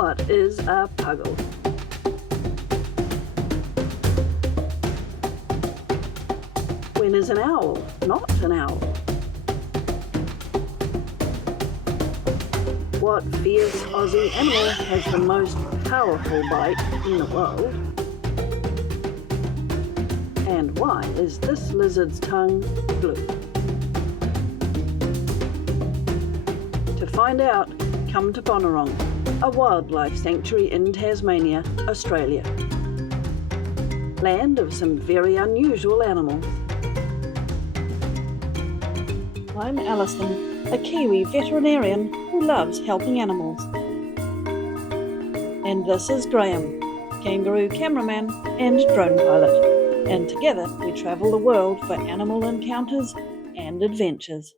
What is a puggle? When is an owl not an owl? What fierce Aussie animal has the most powerful bite in the world? And why is this lizard's tongue blue? To find out, come to Bonorong, a wildlife sanctuary in Tasmania, Australia. Land of some very unusual animals. I'm Alison, a Kiwi veterinarian who loves helping animals. And this is Graham, kangaroo cameraman and drone pilot. And together we travel the world for animal encounters and adventures.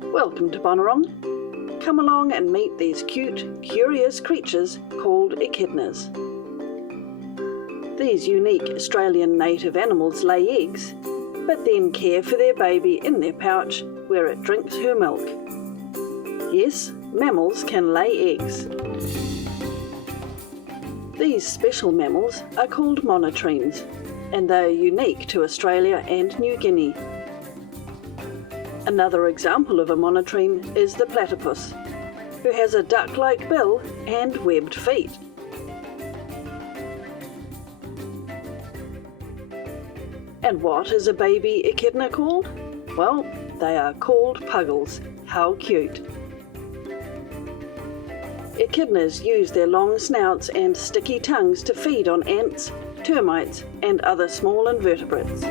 Welcome to Bonorong. Come along and meet these cute, curious creatures called echidnas. These unique Australian native animals lay eggs, but then care for their baby in their pouch where it drinks her milk. Yes, mammals can lay eggs. These special mammals are called monotremes, and they are unique to Australia and New Guinea. Another example of a monotreme is the platypus, who has a duck-like bill and webbed feet. And what is a baby echidna called? Well, they are called puggles. How cute! Echidnas use their long snouts and sticky tongues to feed on ants, termites, and other small invertebrates.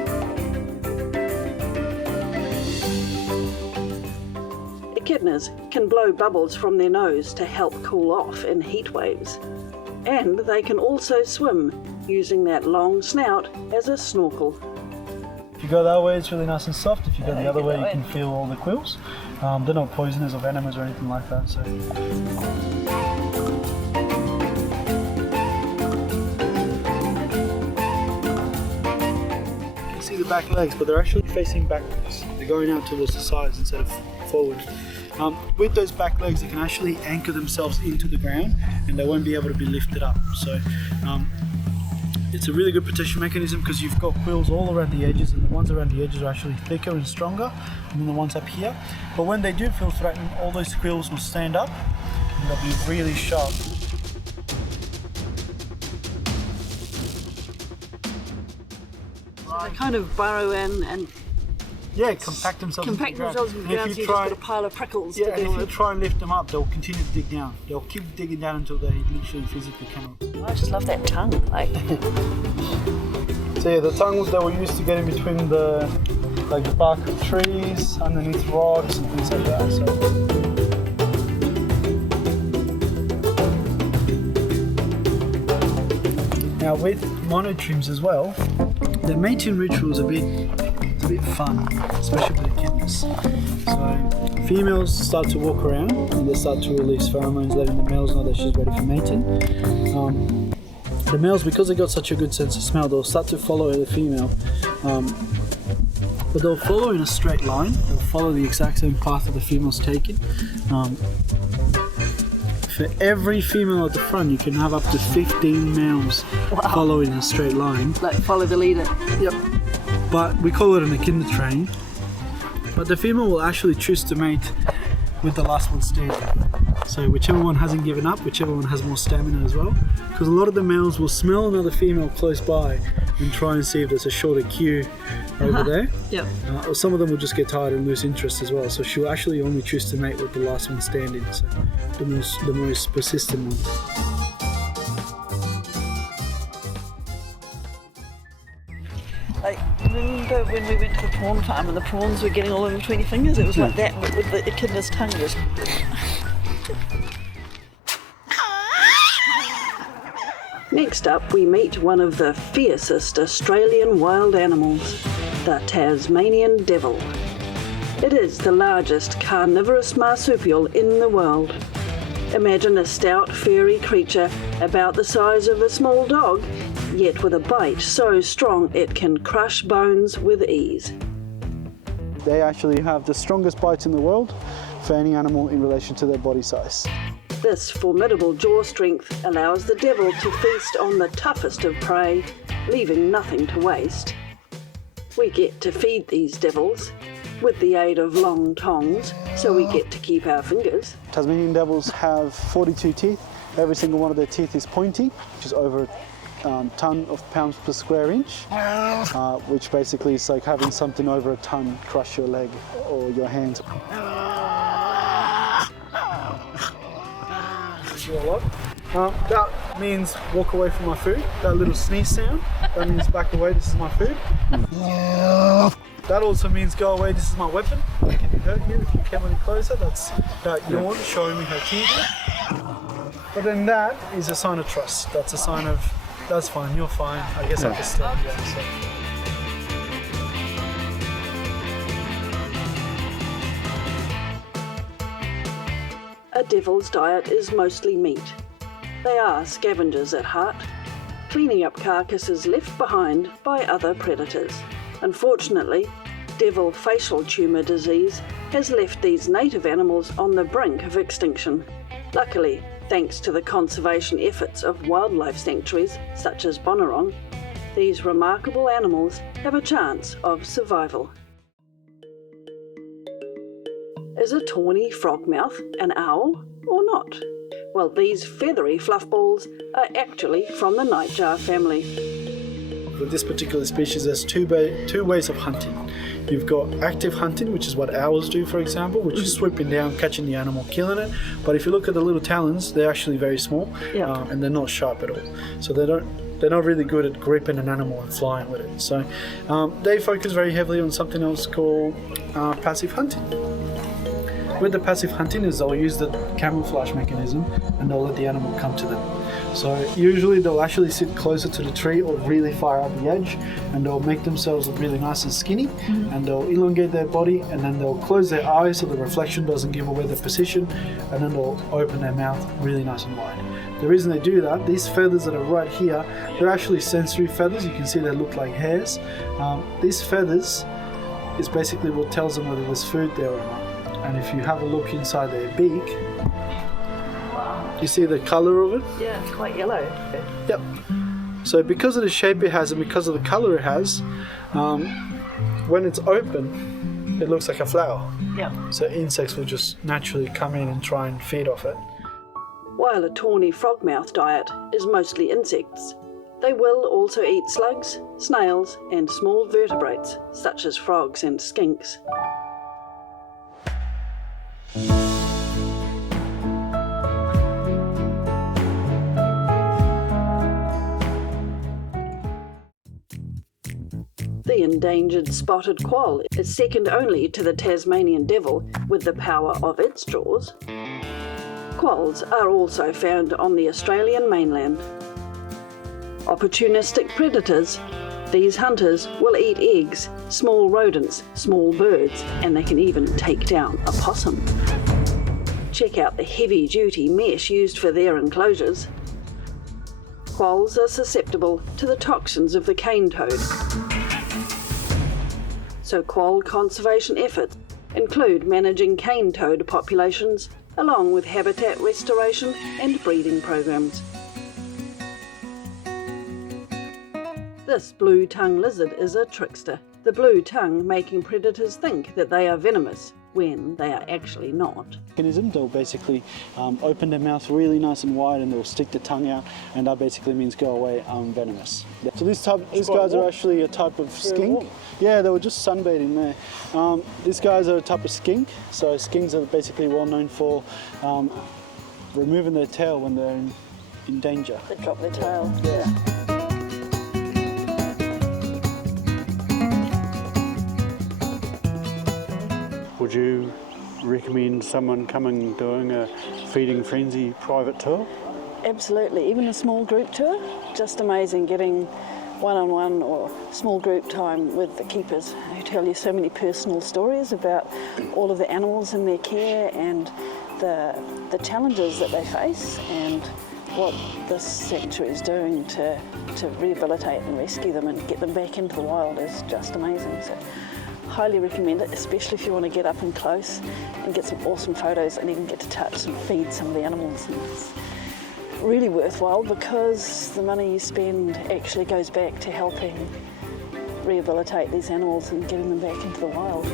Echidnas can blow bubbles from their nose to help cool off in heat waves. And they can also swim, using that long snout as a snorkel. If you go that way, it's really nice and soft. If you go the other way, you can feel all the quills. They're not poisonous or venomous or anything like that. So. You can see the back legs, but they're actually facing backwards. They're going out towards the sides instead of forward. With those back legs, they can actually anchor themselves into the ground and they won't be able to be lifted up. So it's a really good protection mechanism because you've got quills all around the edges, and the ones around the edges are actually thicker and stronger than the ones up here. But when they do feel threatened, all those quills will stand up and they'll be really sharp. So they kind of burrow in and compact themselves into the ground, so you've just got a pile of prickles to deal with. And if you try and lift them up, they'll continue to dig down. They'll keep digging down until they literally physically cannot. I just love that tongue. So yeah, the tongues that were used to get in between the bark of trees, underneath rocks and things like that. So. Now with monotremes as well, the mating ritual is a bit fun, especially with echidnas. So females start to walk around and they start to release pheromones, letting the males know that she's ready for mating. The males, because they got such a good sense of smell, they'll start to follow the female, but they'll follow in a straight line. They'll follow the exact same path that the female's taken. For every female at the front, you can have up to 15 males follow in a straight line. Like follow the leader. Yep. But we call it an echidna train. But the female will actually choose to mate with the last one standing. So whichever one hasn't given up, whichever one has more stamina as well. Because a lot of the males will smell another female close by and try and see if there's a shorter queue over there. Yep. Or some of them will just get tired and lose interest as well. So she'll actually only choose to mate with the last one standing. So the most persistent ones. Remember when we went to the prawn farm and the prawns were getting all in between your fingers? It was like that with the echidna's tongue just... Next up, we meet one of the fiercest Australian wild animals, the Tasmanian devil. It is the largest carnivorous marsupial in the world. Imagine a stout, furry creature about the size of a small dog, yet with a bite so strong it can crush bones with ease. They actually have the strongest bites in the world for any animal in relation to their body size. This formidable jaw strength allows the devil to feast on the toughest of prey, leaving nothing to waste. We get to feed these devils with the aid of long tongs, so we get to keep our fingers. Tasmanian devils have 42 teeth. Every single one of their teeth is pointy, which is over a ton of pounds per square inch, which basically is like having something over a ton crush your leg or your hand. That means walk away from my food. That little sneeze sound, that means back away, this is my food. That also means go away, this is my weapon. I can be hurt here if you come any closer. That's that yawn showing me her teeth. But then that is a sign of trust. That's a sign of, that's fine, you're fine. I guess I can stand you. So. A devil's diet is mostly meat. They are scavengers at heart, cleaning up carcasses left behind by other predators. Unfortunately, devil facial tumour disease has left these native animals on the brink of extinction. Luckily, thanks to the conservation efforts of wildlife sanctuaries such as Bonorong, these remarkable animals have a chance of survival. Is a tawny frogmouth an owl or not? Well, these feathery fluffballs are actually from the nightjar family. With this particular species, there's two ways of hunting. You've got active hunting, which is what owls do, for example, which is swooping down, catching the animal, killing it. But if you look at the little talons, they're actually very small, and they're not sharp at all. So they're not really good at gripping an animal and flying with it. So they focus very heavily on something else called passive hunting. With the passive hunting is they'll use the camouflage mechanism and they'll let the animal come to them. So usually they'll actually sit closer to the tree or really far up the edge, and they'll make themselves look really nice and skinny, and they'll elongate their body, and then they'll close their eyes so the reflection doesn't give away their position, and then they'll open their mouth really nice and wide. The reason they do that, these feathers that are right here, they're actually sensory feathers. You can see they look like hairs. These feathers is basically what tells them whether there's food there or not. And if you have a look inside their beak, you see the colour of it? Yeah, it's quite yellow. Yep. So because of the shape it has and because of the colour it has, when it's open, it looks like a flower. Yep. So insects will just naturally come in and try and feed off it. While a tawny frogmouth diet is mostly insects, they will also eat slugs, snails, and small vertebrates, such as frogs and skinks. The endangered spotted quoll is second only to the Tasmanian devil with the power of its jaws. Quolls are also found on the Australian mainland. Opportunistic predators, these hunters will eat eggs, small rodents, small birds, and they can even take down a possum. Check out the heavy-duty mesh used for their enclosures. Quolls are susceptible to the toxins of the cane toad. So quoll conservation efforts include managing cane toad populations along with habitat restoration and breeding programs. This blue-tongue lizard is a trickster, the blue tongue making predators think that they are venomous when they are actually not. They'll basically open their mouth really nice and wide and they'll stick the tongue out, and that basically means go away venomous. So these guys are actually a type of skink. Yeah, they were just sunbathing there. These guys are a type of skink. So skinks are basically well known for removing their tail when they're in danger. They drop their tail. Yeah. Would you recommend someone coming and doing a feeding frenzy private tour? Absolutely, even a small group tour. Just amazing getting one-on-one or small group time with the keepers who tell you so many personal stories about all of the animals in their care and the challenges that they face and what this sanctuary is doing to rehabilitate and rescue them and get them back into the wild is just amazing. So highly recommend it, especially if you want to get up and close and get some awesome photos and even get to touch and feed some of the animals. And it's really worthwhile because the money you spend actually goes back to helping rehabilitate these animals and getting them back into the wild.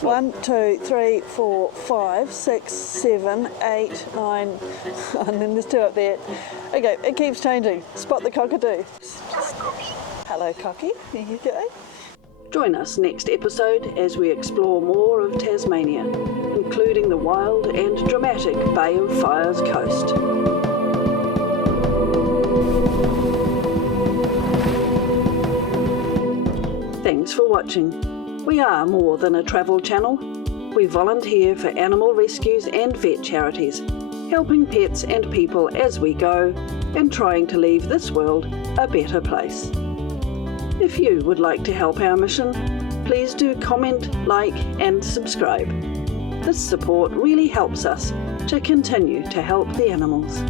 One, 2, 3, 4, 5, 6, 7, 8, 9, and then there's 2 up there. Okay, it keeps changing. Spot the cockatoo. Hello, cocky. There you go. Join us next episode as we explore more of Tasmania, including the wild and dramatic Bay of Fires coast. Thanks for watching. We are more than a travel channel. We volunteer for animal rescues and vet charities, helping pets and people as we go and trying to leave this world a better place. If you would like to help our mission, please do comment, like and subscribe. This support really helps us to continue to help the animals.